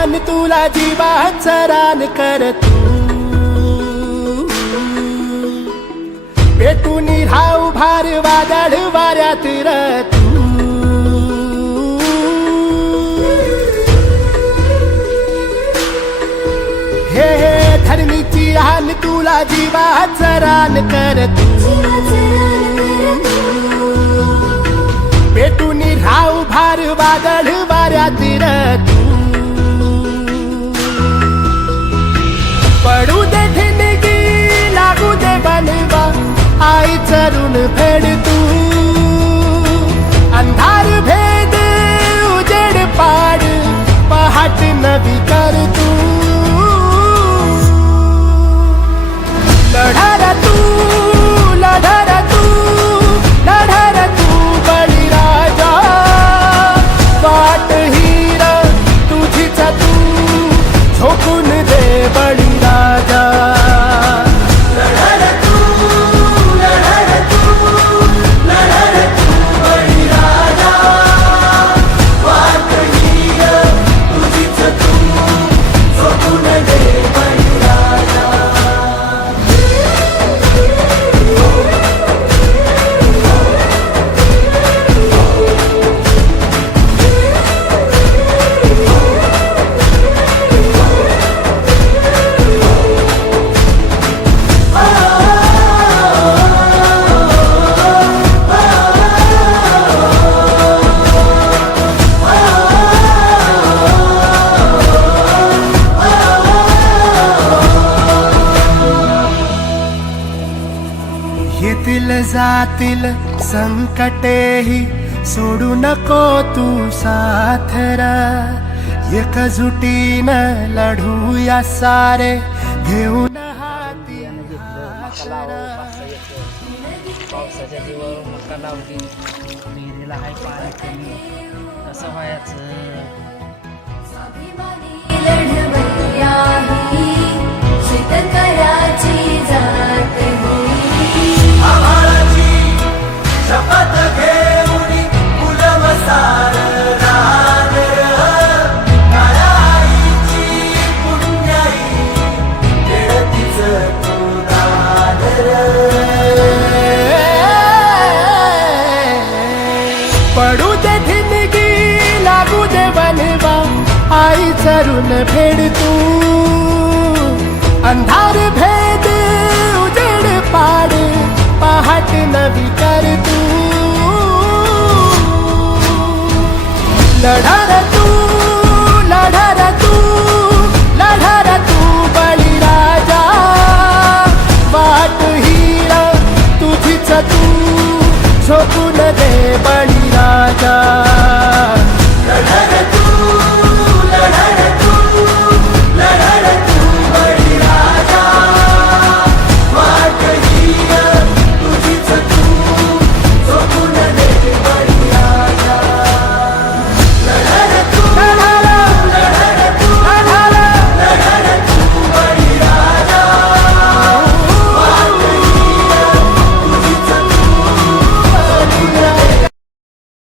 रान तुला जीवाचं रान कर तू पेटून राहू भार वादळ वाऱ्यात र तू हे हे धरणीची रान तुला जीवाचं रान कर तू पेटून राहू भार वादळ वाऱ्यात र तू पडू दे ठिणगी लागू दे बनवा आई चरून फेड तू अंधार भेद उजेड पाड पहाट नवी कर तू लढर तू लढर तू लढर तू बळीराजा वाट हीर तुझीच तू झोकून दे बळीराजा येतील जातील संकटेही सोडू नको तू साथ र एकजुटीनं लढूया सारे घेऊन हाती पावसाच्या जीवावर मका लावली विहिरीला हाय पाणी कमी कसं व्हायचं शपथ घेऊन मुलमसार रान काळाईची पुण्याई देतीच तू दान पडू दे ठिणगी लागू दे बनवा आई चरून फेड तू अंधार भेद उजेड पाड पहाट नवी कर तू लढर तू